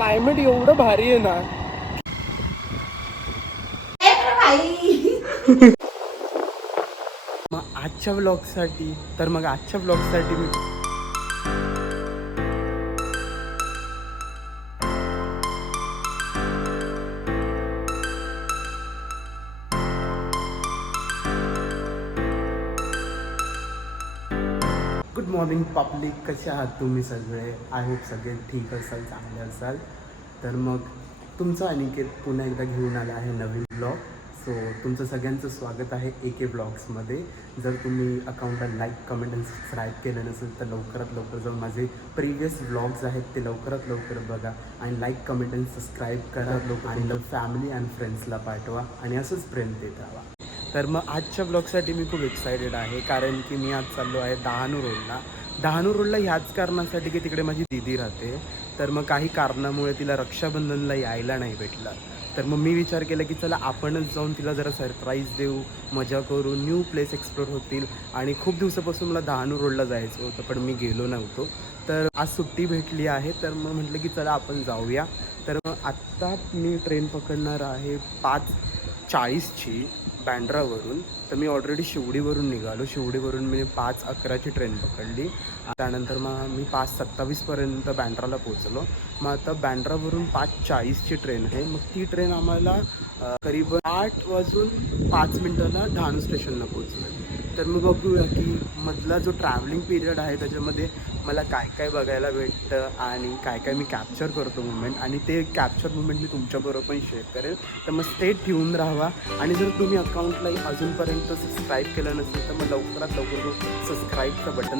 Climate एवढं भारी आहे ना. मग आजच्या व्लॉगसाठी मी गुड मॉर्निंग पब्लिक, कसे आहात तुम्ही सगळे? आय होप सगळे ठीक असाल, चांगले असाल. तर मग तुमचं अनिकेत पुन्हा एकदा घेऊन आला आहे नवीन ब्लॉग. सो तुमचं सगळ्यांचं स्वागत आहे AK ब्लॉग्समध्ये. जर तुम्ही अकाउंटला लाईक, कमेंट आणि सबस्क्राईब केलं नसेल तर लवकरात लवकर जाऊन माझे प्रिव्हियस ब्लॉग्स आहेत ते लवकरात लवकर बघा आणि लाईक, कमेंट आणि सबस्क्राईब करा आणि फॅमिली अँड फ्रेंड्सला पाठवा आणि असंच प्रेम देत राहा. तर मग आजच्या ब्लॉगसाठी मी खूप एक्सायटेड आहे, कारण की मी आज चाललो आहे डहाणू रोडला ह्याच कारणासाठी की तिकडे माझी दीदी राहते. तर मग काही कारणामुळे तिला रक्षाबंधनला यायला नाही भेटलं. तर मग मी विचार केला की चला आपणच जाऊन तिला जरा सरप्राईज देऊ, मजा करू, न्यू प्लेस एक्सप्लोर होतील. आणि खूप दिवसापासून मला डहाणू रोडला जायचं होतं पण मी गेलो नव्हतो. तर आज सुट्टी भेटली आहे तर मग म्हटलं की चला आपण जाऊया. तर मग आत्ता मी ट्रेन पकडणार आहे 5:40ची बँड्रावरून. तर मी ऑलरेडी शिवडीवरून निघालो. शिवडीवरून मी 5:11ची ट्रेन पकडली. त्यानंतर मग मी 5:27पर्यंत बँड्राला पोचलो. मग आता बँड्रावरून 5:40ची ट्रेन आहे. मग ती ट्रेन आम्हाला करीब 8:05 डहाणू स्टेशनला पोचलो. तर मग बघूया की मधला जो ट्रॅव्हलिंग पिरियड आहे त्याच्यामध्ये मला काय काय बघायला भेटतं आणि काय काय मी कॅप्चर करतो मुवमेंट, आणि ते कॅप्चर मुवमेंट मी तुमच्याबरोबर पण शेअर करेल. तर मग स्टे ट्यून राहावा. आणि जर तुम्ही अकाउंटला अजूनपर्यंत सबस्क्राईब केलं नसेल तर मग लवकरात लवकर सबस्क्राईबचं बटन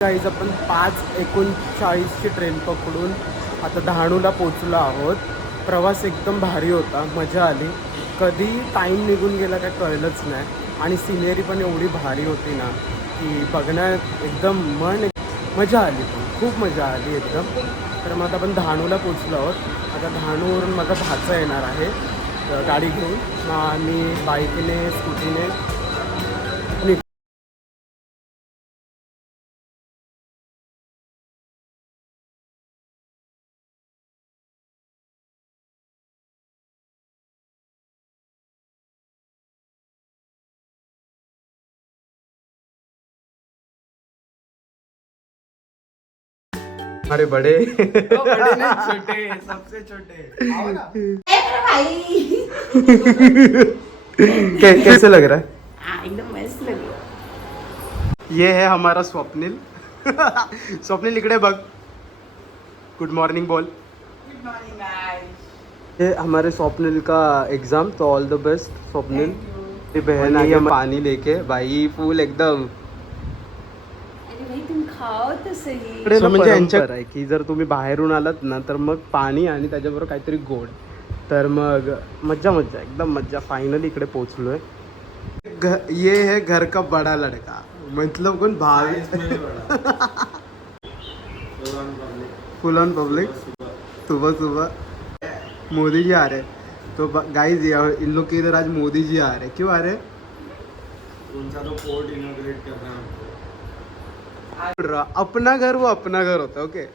गाईज आपण 5:39ची ट्रेन पकडून आता डहाणूला पोचलो आहोत. प्रवास एकदम भारी होता, मजा आली. कधी टाईम निघून गेला काय कळलंच नाही. आणि सिनेरी पण एवढी भारी होती ना की बघण्यात एकदम मजा आली, खूप मजा आली एकदम. तर मग आता आपण डहाणूला पोचलो आहोत. आता डहाणूवरून माझा भाचा येणार आहे गाडी घेऊन. मग मी बाईकने स्कूटीने अरे बड़े बड़े नहीं, छोटे, सबसे छोटे. कैसे लग रहा है? एकदम मस्त लग रहा है. ये है हमारा स्वप्निल. स्वप्निल इकडे बघ. गुड मॉर्निंग बोल. Good morning guys. ये हमारे स्वप्निल का एग्जाम, तो ऑल द बेस्ट स्वप्निल. मेरी बहन आई है पानी लेके, भाई फुल एकदम. अरे भाई तुम खाओ तो सही. म्हणजे यांच्यावर आहे की जर तुम्ही बाहेरून आलात ना तर मग पाणी आणि त्याच्याबरोबर काहीतरी गोड. तर मग मज्जा एकदम मज्जा. फायनली इकडे पोचलोय. ये है घर का बड़ा लड़का, मतलब कौन भाई फुल ऑन पब्लिक। सुबह सुबह मोदी जी आ रहे, तो गाइस इन लोग के इधर आज मोदी जी आ रहे। क्यों आ रहे? उनका तो पोर्ट इनॉग्रेट कर रहे हैं। अपना घर वो अपना घर होता है। ओके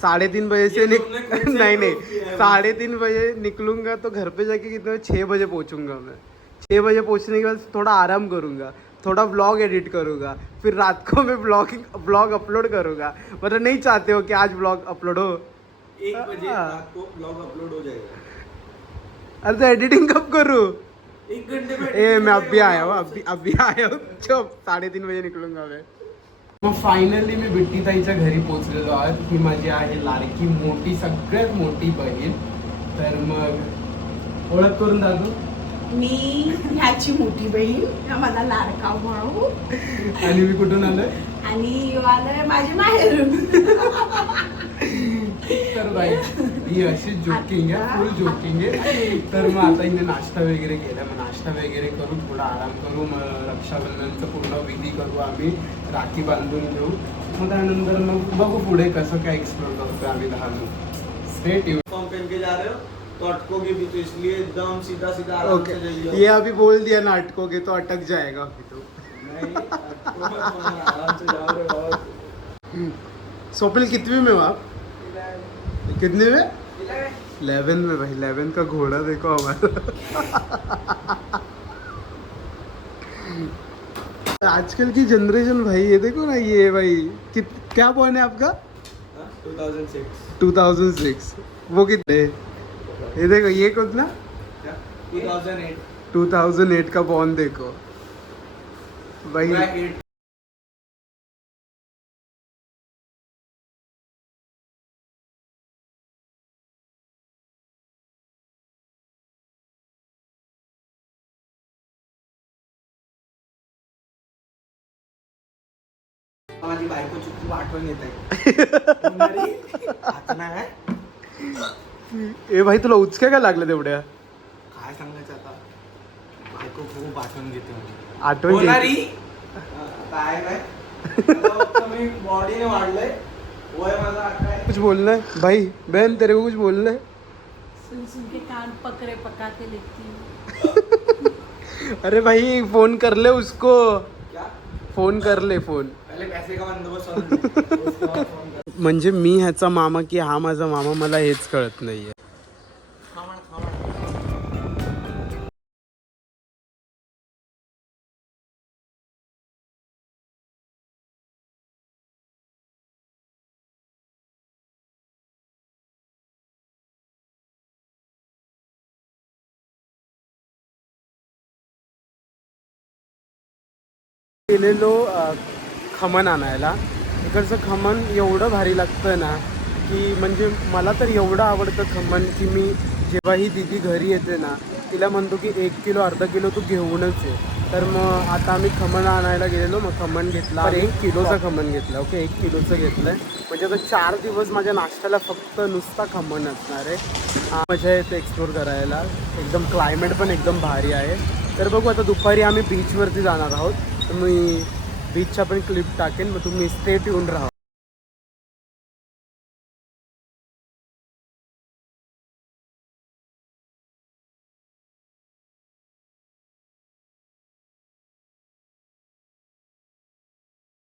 3:30 बजे से नहीं 3:30 बजे निकलूंगा तो घर पे जाके कितने 6 बजे पहुंचूंगा मैं। 6 बजे पहुंचने के बाद थोड़ा आराम करूंगा, थोड़ा व्लॉग एडिट करूंगा, फिर रात को मैं व्लॉग अपलोड करूंगा। मतलब नहीं चाहते हो कि आज व्लॉग अपलोड हो? 1 बजे रात को ब्लॉग अपलोड हो जाएगा। अरे तो एडिटिंग कब करूँ? 1 घंटे में मैं अभी आया हूँ, अभी आया हूँ। चुप, 3:30 बजे निघलूंगा मैं। मग फायनली मी बिट्टी ताईच्या घरी पोहोचलेलो आहे। ही माझी आहे लाडकी मोठी, सगळ्यात मोठी बहीण। तर मग ओळख करून दाखव। मी ह्याची मोठी बहीण, हा माझा लाडका भाऊ, आणि मी कुठून आलोय? आणि यो आलोय माझी माहेरून। तर बाई ही अशी जोकिंग आहे, फुल जोकिंग आहे। तर मग आता हिने नाश्ता वगैरे केला, मग नाश्ता वगैरे करू, थोडा आराम करू, मग रक्षाबंधनचं पूर्ण विधी करू, आम्ही राखी बांधून घेऊ। मग त्यानंतर मग बघू पुढे कसं काय एक्सप्लोर करतोय आम्ही लहान। Stay tune. फॉर्म पहन के जा रहे हो तो अटकोगे भी, तो इसलिए एकदम सीधा सीधा आराम ओके से जाइए। ये अभी बोल दिया ना अटकोगे तो अटक जाएगा अभी तो। नहीं, अटको मत, आराम से जाओ रे बाबा। स्वप्निल कितवी में हो आप? कितने में? 11 में भाई। 11 का घोड़ा देखो हमारा। आजकल की जनरेशन भाई, ये देखो ना, ये भाई क्या बॉर्न है आपका? 2006। 2006। वो कितने? ये देखो, ये कितना? 2008। 2008 का बॉर्न देखो भाई। मैं 8। माझी बायकोची खूप आठवण येत आहे। आता नाही आहे? ए भाई तुला उचक्या काय लागल्या तेवढ्या? काय सांगायचं आता, बायको खूप आठवण घेते माझी। आठवण होणारी काय नाही, मी बॉडीने वाढलंय, वय माझा 18 आहे। कुछ बोलना है भाई? बहन तेरे को कुछ बोलना है? सुन सुन के कान पकड़े पकाते लेती हूँ। अरे भाई फोन कर ले उसको, क्या? फोन कर ले फोन। पहिले पैसे का बंदोबस्त होऊन दे, उसके बाद फोन कर। म्हणजे मी ह्याचा मामा की हा माझा मामा, मला हेच कळत नाहीये। गेलेलो खमण आणायला। इकडचं खमण एवढं भारी लागतं ना की म्हणजे मला तर एवढं आवडतं खमण की मी जेव्हा ही दीदी घरी येते ना तिला म्हणतो की 1 किलो अर्धा किलो तू घेऊनच ये। तर मग आता आम्ही खमण आणायला गेलेलो, मग खमण घेतला, 1 किलोचा खमण घेतला। ओके 1 किलोचं घेतलं आहे, म्हणजे आता 4 दिवस माझ्या नाश्त्याला फक्त नुसता खमण असणार आहे। मजा येते एक्सप्लोर करायला, एकदम क्लायमेट पण एकदम भारी आहे। तर बघू आता दुपारी आम्ही बीचवरती जाणार आहोत, तर मी बीचच्या पण क्लिप टाकेन, मग तुम्ही स्टे ट्यून राहा।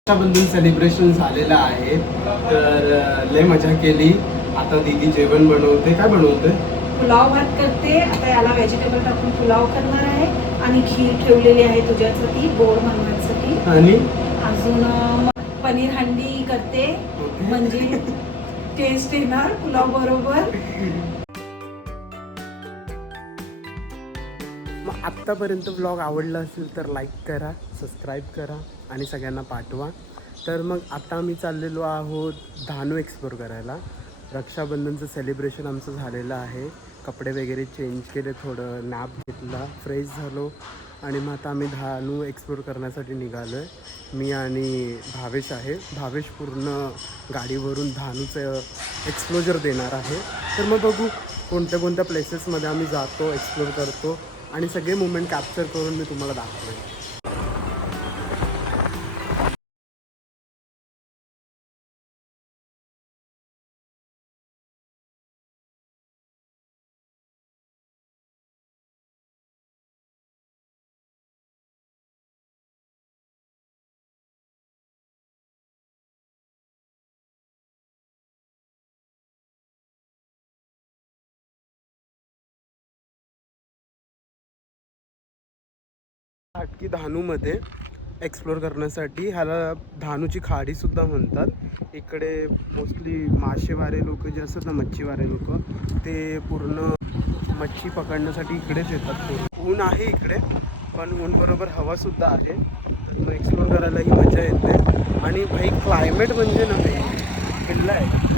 रक्षाबंधन सेलिब्रेशन झालेलं आहे, तर लय मजा केली। आता दीदी जेवण बनवते। काय बनवते? पुलाव भात करते। आता याला व्हेजिटेबल टाकून पुलाव करणार आहे, आणि खीर ठेवलेली आहे तुझ्यासाठी गोड बनवण्यासाठी, आणि अजून पनीर हंडी करते, म्हणजे टेस्ट येणार पुलाव बरोबर। मग आत्तापर्यंत ब्लॉग आवडला असेल तर लाईक करा, सबस्क्राईब करा आणि सगळ्यांना पाठवा। तर मग आता आम्ही चाललेलो आहोत धानू एक्सप्लोर करायला। रक्षाबंधनचं सेलिब्रेशन आमचं झालेलं आहे, कपडे वगैरे चेंज केले, थोडं नॅप घेतला, फ्रेश झालो, आणि मग आता आम्ही धानू एक्सप्लोर करण्यासाठी निघालो आहे। मी आणि भावेश आहे। भावेश पूर्ण गाडीवरून धानूचं एक्सप्लोजर देणार आहे। तर मग बघू कोणत्या कोणत्या प्लेसेसमध्ये आम्ही जातो, एक्सप्लोर करतो आणि सगळे मुमेंट कॅप्चर करून मी तुम्हाला दाखवेन. हाटकी धानूमध्ये एक्सप्लोर करण्यासाठी ह्याला धानूची खाडीसुद्धा म्हणतात. इकडे मोस्टली मासेवारे लोक जे असतात ना, मच्छीवारे लोक, ते पूर्ण मच्छी पकडण्यासाठी इकडेच येतात. ऊन आहे इकडे, पण ऊनबरोबर हवासुद्धा आहे, तर मग एक्सप्लोर करायलाही मजा येते. आणि भाई क्लायमेट म्हणजे ना भाई किल्ला आहे.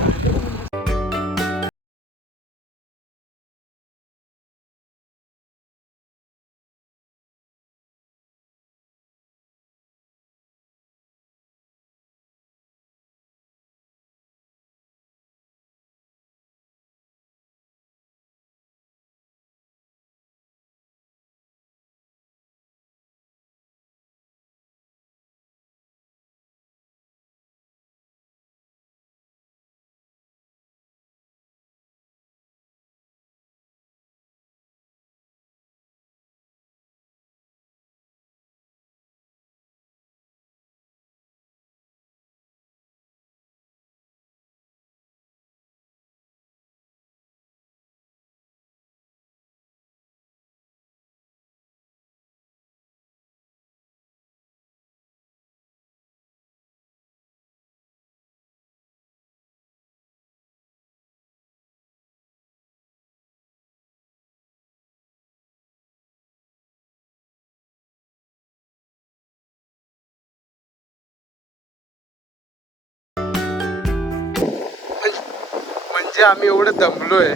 म्हणजे आम्ही एवढं दमलोय,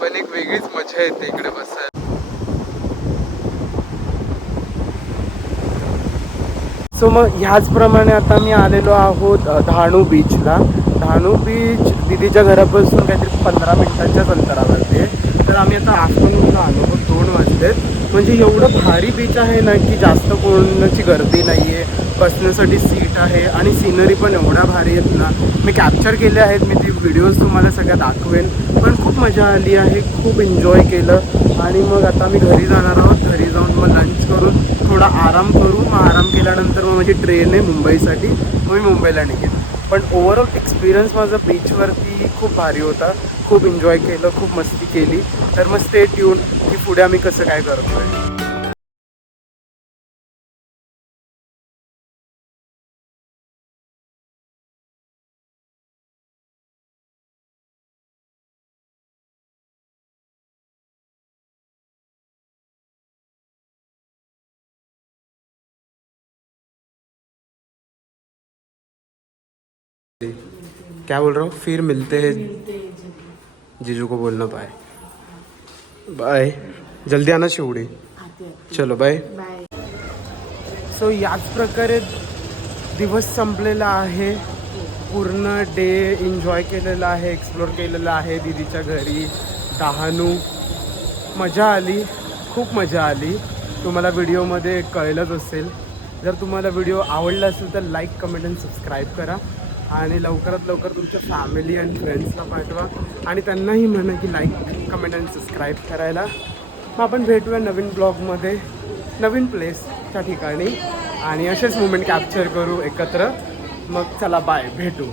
पण एक वेगळीच मजा येते इकडे बसायला. सो मग ह्याचप्रमाणे आता मी आलेलो आहोत धानू बीचला. धानू बीच दिदीच्या घरापासून काहीतरी 15 मिनिटांच्याच अंतरावरती आहे. तर आम्ही आता आफ्टरनूनला आलो, 2 वाजलेत. म्हणजे एवढं भारी बीच आहे ना की जास्त कोणाची गर्दी नाही आहे, बसण्यासाठी सीट आहे आणि सिनरी पण एवढ्या भारी आहेत ना. मी कॅप्चर केले आहेत, मी ती व्हिडिओज तुम्हाला सगळ्या दाखवेन. पण खूप मजा आली आहे, खूप एन्जॉय केलं. आणि मग आता मी घरी जाणार आहोत. घरी जाऊन मग लंच करून थोडा आराम करू. मग आराम केल्यानंतर मग माझी ट्रेन आहे मुंबईसाठी, मग मी मुंबईला निघेन. पण ओव्हरऑल एक्सपिरियन्स माझा बीचवरती खूप भारी होता. खूप एन्जॉय केलं, खूप मस्ती केली. तर मग स्टे ट्यून की पुढे आम्ही कसं काय करतोय. क्या बोल रहा हूँ, फिर मिलते हैं. जीजू को बोलना बाय बाय. जल्दी आना शिवडी. चलो बाय. सो याच प्रकारे दिवस संपलेला आहे. पूर्ण डे एन्जॉय केलेला आहे, एक्सप्लोर केलेलं आहे. दीदीच्या घरी डहाणू मजा आली, खूप मजा आली. तुम्हाला व्हिडिओमध्ये कळलंच असेल. जर तुम्हाला व्हिडिओ आवडला असेल तर लाईक, कमेंट आणि सबस्क्राईब करा. आणि लवकरात लवकर तुमच्या फॅमिली आणि फ्रेंड्सला पाठवा आणि त्यांनाही म्हणा की लाईक, कमेंट आणि सबस्क्राईब करायला. मग आपण भेटूया नवीन ब्लॉगमध्ये, नवीन प्लेसच्या ठिकाणी, आणि असेच मुमेंट कॅप्चर करू एकत्र. मग चला बाय, भेटू.